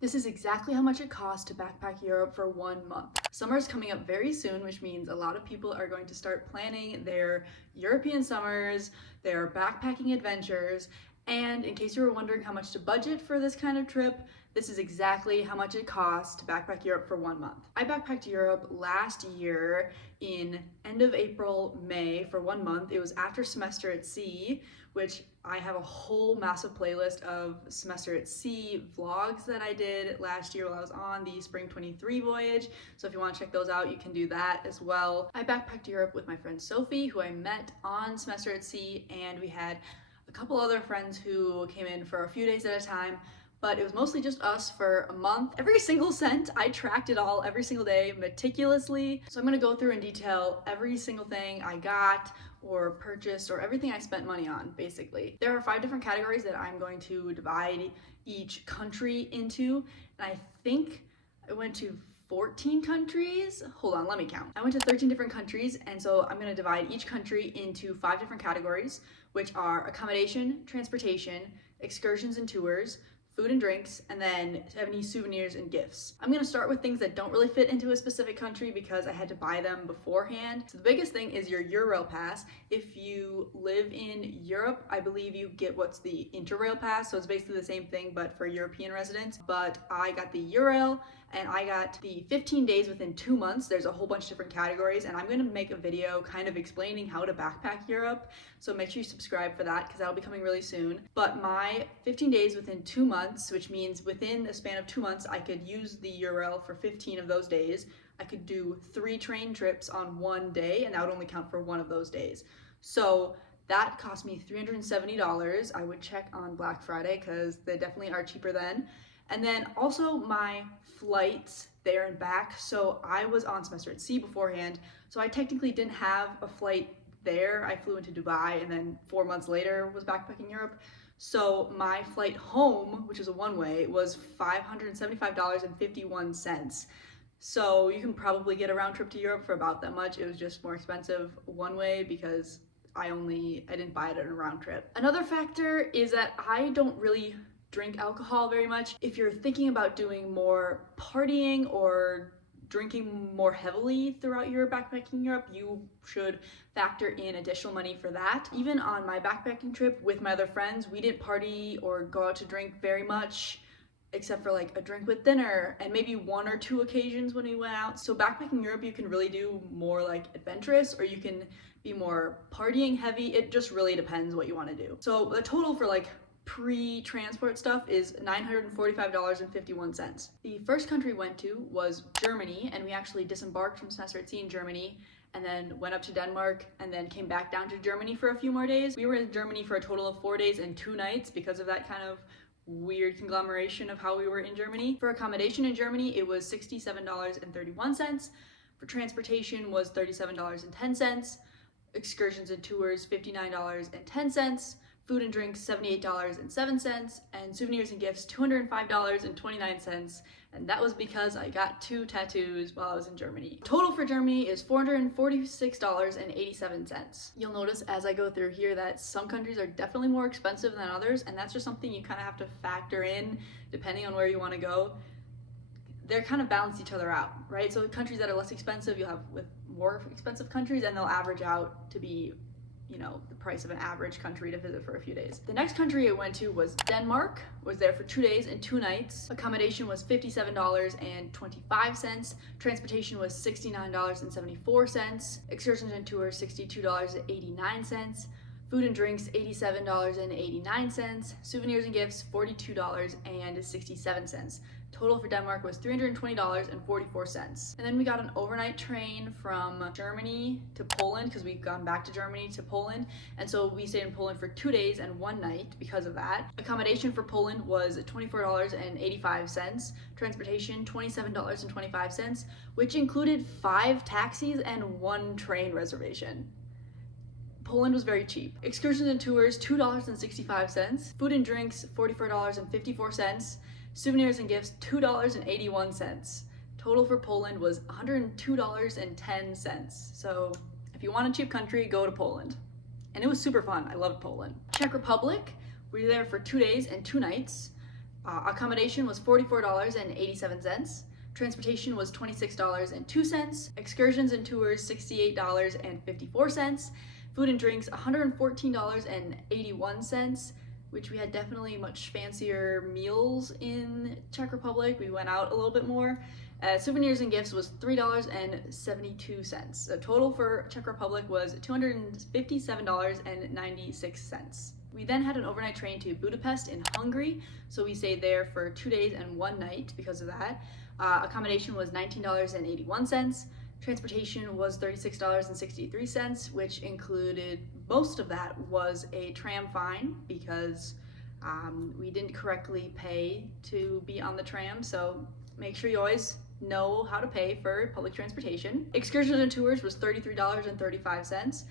This is exactly how much it costs to backpack Europe for 1 month. Summer is coming up very soon, which means a lot of people are going to start planning their European summers, their backpacking adventures, and in case you were wondering how much to budget for this kind of trip, this is exactly how much it costs to backpack Europe for 1 month. I backpacked Europe last year in end of April, May for 1 month. It was after semester at sea, which I have a whole massive playlist of semester at sea vlogs that I did last year while I was on the spring 23 voyage. So if you want to check those out, you can do that as well. I backpacked Europe with my friend Sophie, who I met on semester at sea, and we had a couple other friends who came in for a few days at a time, but it was mostly just us for a month. Every single cent, I tracked it all every single day meticulously. So I'm gonna go through in detail every single thing I got or purchased or everything I spent money on, basically. There are 5 different categories that I'm going to divide each country into, and I think I went to 14 countries. Hold on, let me count. I went to 13 different countries, and so I'm gonna divide each country into 5 different categories, which are accommodation, transportation, excursions and tours, food and drinks, and then any souvenirs and gifts. I'm gonna start with things that don't really fit into a specific country because I had to buy them beforehand. So the biggest thing is your eurail pass. If you live in Europe, I believe you get what's the interrail pass, so it's basically the same thing but for European residents. But I got the eurail, and I got the 15 days within 2 months. There's a whole bunch of different categories, and I'm gonna make a video kind of explaining how to backpack Europe, so make sure you subscribe for that because that'll be coming really soon. But my 15 days within 2 months, which means within a span of 2 months, I could use the eurail for 15 of those days. I could do 3 train trips on one day, and that would only count for 1 of those days. So that cost me $370. I would check on Black Friday because they definitely are cheaper then. And then also my flights there and back. So I was on semester at sea beforehand, so I technically didn't have a flight there. I flew into Dubai and then 4 months later was backpacking Europe. So my flight home, which is a one-way, was $575.51. So you can probably get a round trip to Europe for about that much. It was just more expensive one way because I didn't buy it at a round trip. Another factor is that I don't really drink alcohol very much. If you're thinking about doing more partying or drinking more heavily throughout your backpacking Europe, you should factor in additional money for that. Even on my backpacking trip with my other friends, we didn't party or go out to drink very much, except for like a drink with dinner and maybe 1 or 2 occasions when we went out. So backpacking Europe, you can really do more like adventurous, or you can be more partying heavy. It just really depends what you want to do. So the total for like pre-transport stuff is $945.51. The first country we went to was Germany, and we actually disembarked from semester at sea in Germany and then went up to Denmark and then came back down to Germany for a few more days. We were in Germany for a total of 4 days and 2 nights because of that kind of weird conglomeration of how we were in Germany. For accommodation in Germany, it was $67.31. For transportation was $37.10. Excursions and tours, $59.10. Food and drinks, $78.07, and souvenirs and gifts, $205.29, and that was because I got 2 tattoos while I was in Germany. Total for Germany is $446.87. You'll notice as I go through here that some countries are definitely more expensive than others, and that's just something you kind of have to factor in depending on where you want to go. They're kind of balance each other out, right? So countries that are less expensive, you'll have with more expensive countries, and they'll average out to be, you know, the price of an average country to visit for a few days. The next country I went to was Denmark. Was there for 2 days and 2 nights. Accommodation was $57.25. Transportation was $69.74. Excursions and tours, $62.89. Food and drinks, $87.89. Souvenirs and gifts, $42.67. Total for Denmark was $320.44. And then we got an overnight train from Germany to Poland because we'd gone back to Germany to Poland. And so we stayed in Poland for 2 days and 1 night because of that. Accommodation for Poland was $24.85. Transportation, $27.25, which included 5 taxis and 1 train reservation. Poland was very cheap. Excursions and tours, $2.65. Food and drinks, $44.54. Souvenirs and gifts, $2.81. Total for Poland was $102.10. So if you want a cheap country, go to Poland. And it was super fun. I loved Poland. Czech Republic, we were there for 2 days and 2 nights. Accommodation was $44.87. Transportation was $26.02. Excursions and tours, $68.54. Food and drinks, $114.81, which we had definitely much fancier meals in Czech Republic. We went out a little bit more. Souvenirs and gifts was $3.72. The total for Czech Republic was $257.96. We then had an overnight train to Budapest in Hungary, so we stayed there for 2 days and 1 night because of that. Accommodation was $19.81. Transportation was $36.63, which included, most of that was a tram fine because we didn't correctly pay to be on the tram, so make sure you always know how to pay for public transportation. Excursions and tours was $33.35.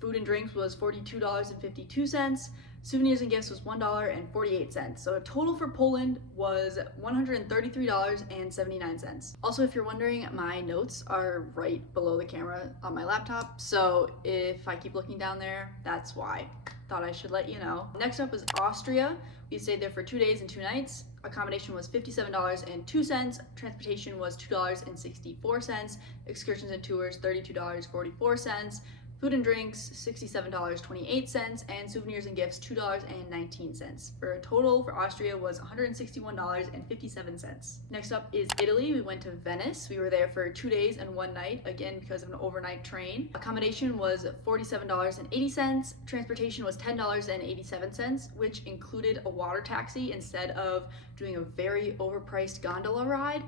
Food and drinks was $42.52. Souvenirs and gifts was $1.48. So a total for Poland was $133.79. Also, if you're wondering, my notes are right below the camera on my laptop, so if I keep looking down there, that's why. Thought I should let you know. Next up is Austria. We stayed there for 2 days and 2 nights. Accommodation was $57.02. Transportation was $2.64. Excursions and tours, $32.44. Food and drinks, $67.28, and souvenirs and gifts, $2.19. For a total for Austria was $161.57. Next up is Italy. We went to Venice. We were there for 2 days and 1 night, again because of an overnight train. Accommodation was $47.80. Transportation was $10.87, which included a water taxi instead of doing a very overpriced gondola ride.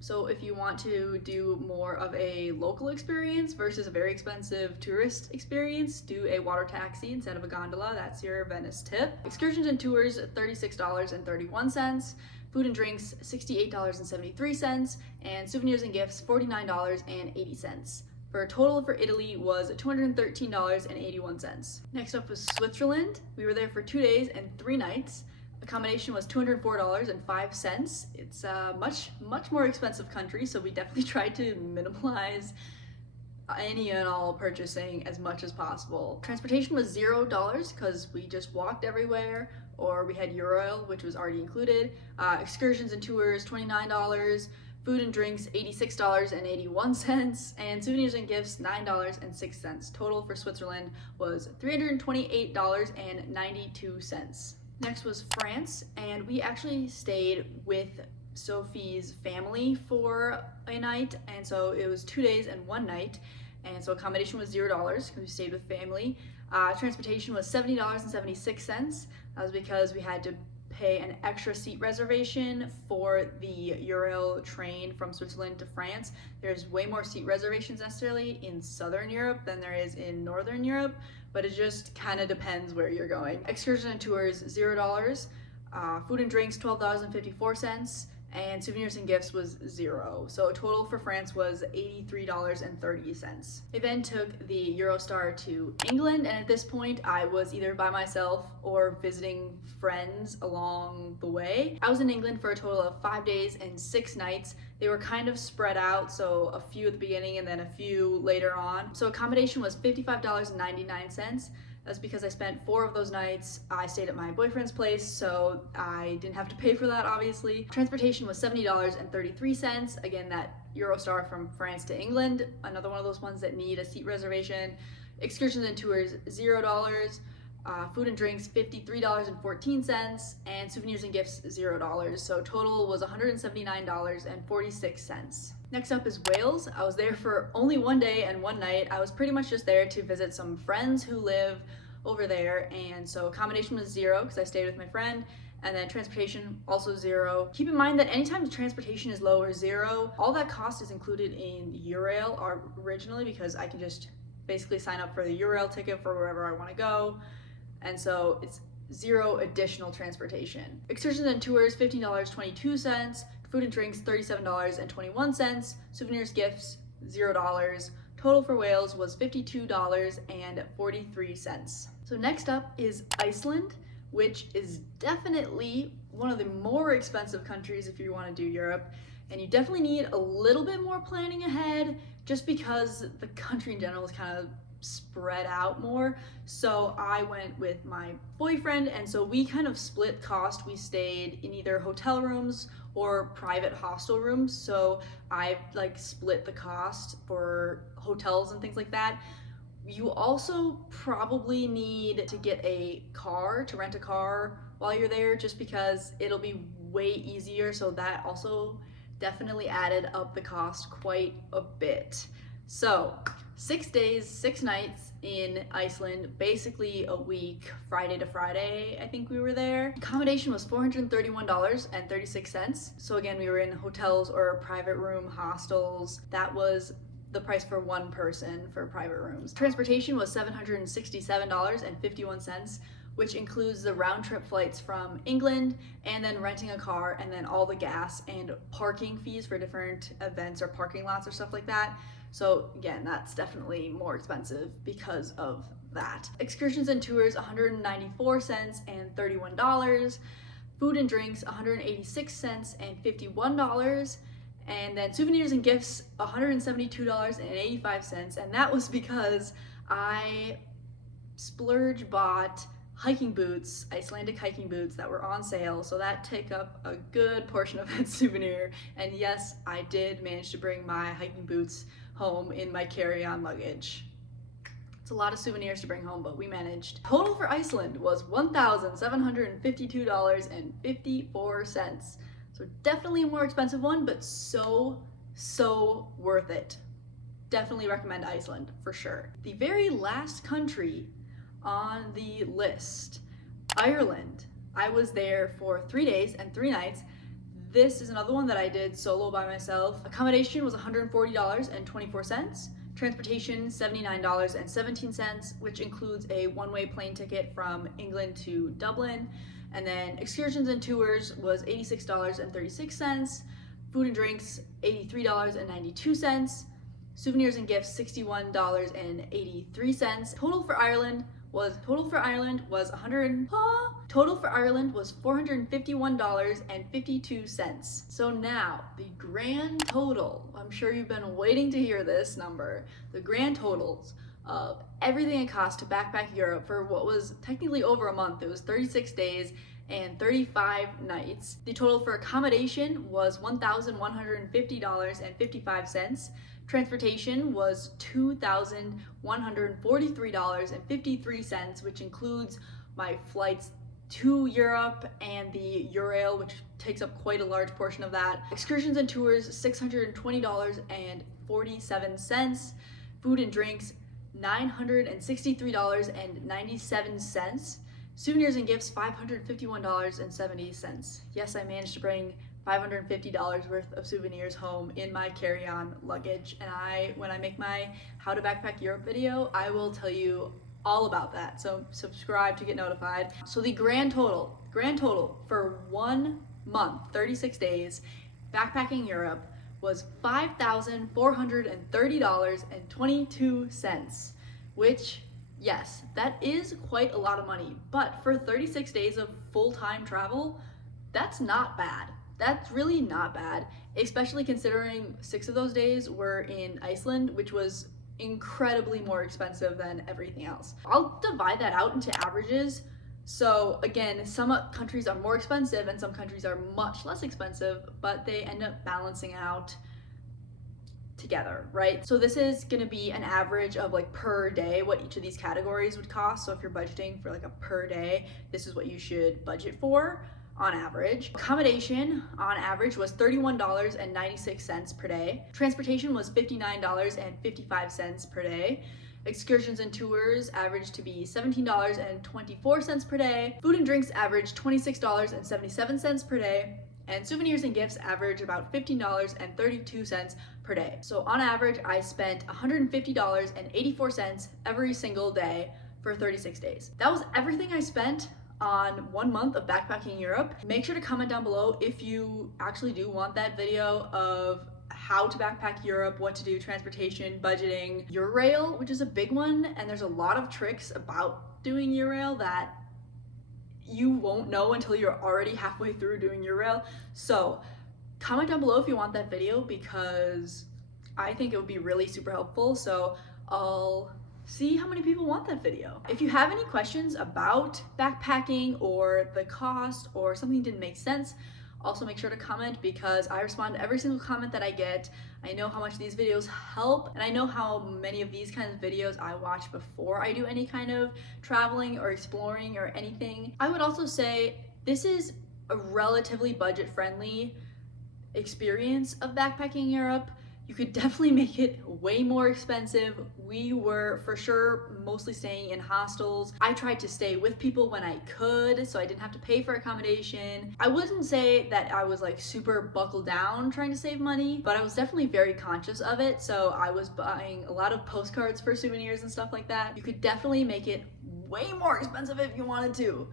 So if you want to do more of a local experience versus a very expensive tourist experience, do a water taxi instead of a gondola. That's your Venice tip. Excursions and tours, $36.31. Food and drinks, $68.73. And souvenirs and gifts, $49.80. For a total for Italy was $213.81. Next up was Switzerland. We were there for 2 days and 3 nights. Accommodation was $204.05. It's a much more expensive country, so we definitely tried to minimize any and all purchasing as much as possible. Transportation was $0 because we just walked everywhere, or we had eurail, which was already included. Excursions and tours, $29. Food and drinks, $86.81, and souvenirs and gifts, $9.06. Total for Switzerland was $328.92. Next was France, and we actually stayed with Sophie's family for a night, and so it was 2 days and 1 night, and so accommodation was $0 because we stayed with family. Transportation was $70.76. That was because we had to pay an extra seat reservation for the eurail train from Switzerland to France. There's way more seat reservations necessarily in Southern Europe than there is in Northern Europe, but it just kind of depends where you're going. Excursion and tours, $0. Food and drinks, $12.54, and souvenirs and gifts was $0. So total for France was $83.30. I then took the Eurostar to England, and at this point I was either by myself or visiting friends along the way. I was in England for a total of 5 days and 6 nights. They were kind of spread out, so a few at the beginning and then a few later on. So accommodation was $55.99. That's because I spent 4 of those nights. I stayed at my boyfriend's place, so I didn't have to pay for that, obviously. Transportation was $70.33. Again, that Eurostar from France to England, another one of those ones that need a seat reservation. Excursions and tours, $0. Food and drinks, $53.14, and souvenirs and gifts, $0. So total was $179.46. Next up is Wales. I was there for only 1 day and 1 night. I was pretty much just there to visit some friends who live over there, and so accommodation was $0 because I stayed with my friend, and then transportation also $0. Keep in mind that anytime the transportation is low or $0, all that cost is included in eurail originally, because I can just basically sign up for the eurail ticket for wherever I want to go, and so it's $0 additional transportation. Excursions and tours, $15.22. Food and drinks, $37.21. Souvenirs, gifts, $0. Total for Wales was $52.43. So next up is Iceland, which is definitely one of the more expensive countries if you want to do Europe, and you definitely need a little bit more planning ahead, just because the country in general is kind of spread out more. So I went with my boyfriend, and so we kind of split cost. We stayed in either hotel rooms or private hostel rooms. So I like split the cost for hotels and things like that. You also probably need to get a car, to rent a car while you're there, just because it'll be way easier. So that also definitely added up the cost quite a bit. So 6 days, 6 nights in Iceland, basically a week, Friday to Friday, I think we were there. Accommodation was $431.36. So again, we were in hotels or private room hostels. That was the price for one person for private rooms. Transportation was $767.51, which includes the round trip flights from England, and then renting a car, and then all the gas and parking fees for different events or parking lots or stuff like that. So again, that's definitely more expensive because of that. Excursions and tours, 194 cents and $31. Food and drinks, 186 cents and $51. And then souvenirs and gifts, $172.85. And that was because I splurge bought hiking boots, Icelandic hiking boots that were on sale. So that took up a good portion of that souvenir. And yes, I did manage to bring my hiking boots home in my carry-on luggage. It's a lot of souvenirs to bring home, but we managed. Total for Iceland was $1,752.54. So definitely a more expensive one, but so worth it. Definitely recommend Iceland for sure. The very last country on the list, Ireland. I was there for 3 days and 3 nights. This is another one that I did solo by myself. Accommodation was $140.24. Transportation, $79.17, which includes a one-way plane ticket from England to Dublin. And then excursions and tours was $86.36. Food and drinks, $83.92. Souvenirs and gifts, $61.83. Total for Ireland was $451.52. So now the grand total, I'm sure you've been waiting to hear this number, the grand totals of everything it cost to backpack Europe for what was technically over a month. It was 36 days and 35 nights. The total for accommodation was $1,150.55. Transportation was $2,143.53, which includes my flights to Europe and the eurail, which takes up quite a large portion of that. Excursions and tours, $620.47. Food and drinks, $963.97. Souvenirs and gifts, $551.70. Yes, I managed to bring $550 worth of souvenirs home in my carry-on luggage. And when I make my How to Backpack Europe video, I will tell you all about that. So subscribe to get notified. So the grand total for 1 month, 36 days, backpacking Europe was $5,430.22, which, yes, that is quite a lot of money. But for 36 days of full-time travel, that's not bad. That's really not bad, especially considering 6 of those days were in Iceland, which was incredibly more expensive than everything else. I'll divide that out into averages. So again, some countries are more expensive and some countries are much less expensive, but they end up balancing out together, right? So this is gonna be an average of like per day what each of these categories would cost. So if you're budgeting for like a per day, this is what you should budget for on average. Accommodation on average was $31.96 per day. Transportation was $59.55 per day. Excursions and tours averaged to be $17.24 per day. Food and drinks averaged $26.77 per day. And souvenirs and gifts average about $15.32 per day. So on average, I spent $150.84 every single day for 36 days. That was everything I spent on 1 month of backpacking Europe. Make sure to comment down below if you actually do want that video of how to backpack Europe, what to do, transportation, budgeting, eurail, which is a big one, and there's a lot of tricks about doing eurail that you won't know until you're already halfway through doing eurail. So comment down below if you want that video, because I think it would be really super helpful. So I'll see how many people want that video. If you have any questions about backpacking or the cost or something didn't make sense, also make sure to comment, because I respond to every single comment that I get. I know how much these videos help, and I know how many of these kinds of videos I watch before I do any kind of traveling or exploring or anything. I would also say this is a relatively budget-friendly experience of backpacking Europe. You could definitely make it way more expensive. We were for sure mostly staying in hostels. I tried to stay with people when I could, so I didn't have to pay for accommodation. I wouldn't say that I was like super buckled down trying to save money, but I was definitely very conscious of it. So I was buying a lot of postcards for souvenirs and stuff like that. You could definitely make it way more expensive if you wanted to.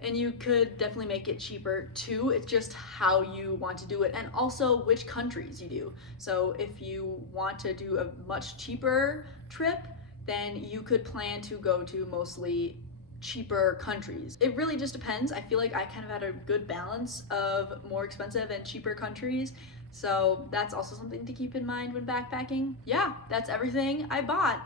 And you could definitely make it cheaper too. It's just how you want to do it, and also which countries you do. So if you want to do a much cheaper trip, then you could plan to go to mostly cheaper countries. It really just depends. I feel like I kind of had a good balance of more expensive and cheaper countries. So that's also something to keep in mind when backpacking. Yeah, that's everything I bought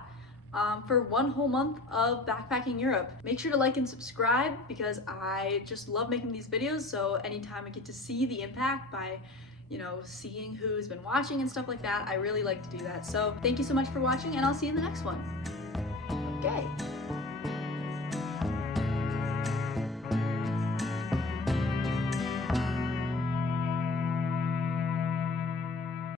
for 1 whole month of backpacking Europe. Make sure to like and subscribe, because I just love making these videos. So anytime I get to see the impact by, seeing who's been watching and stuff like that, I really like to do that. So thank you so much for watching, and I'll see you in the next one. Okay.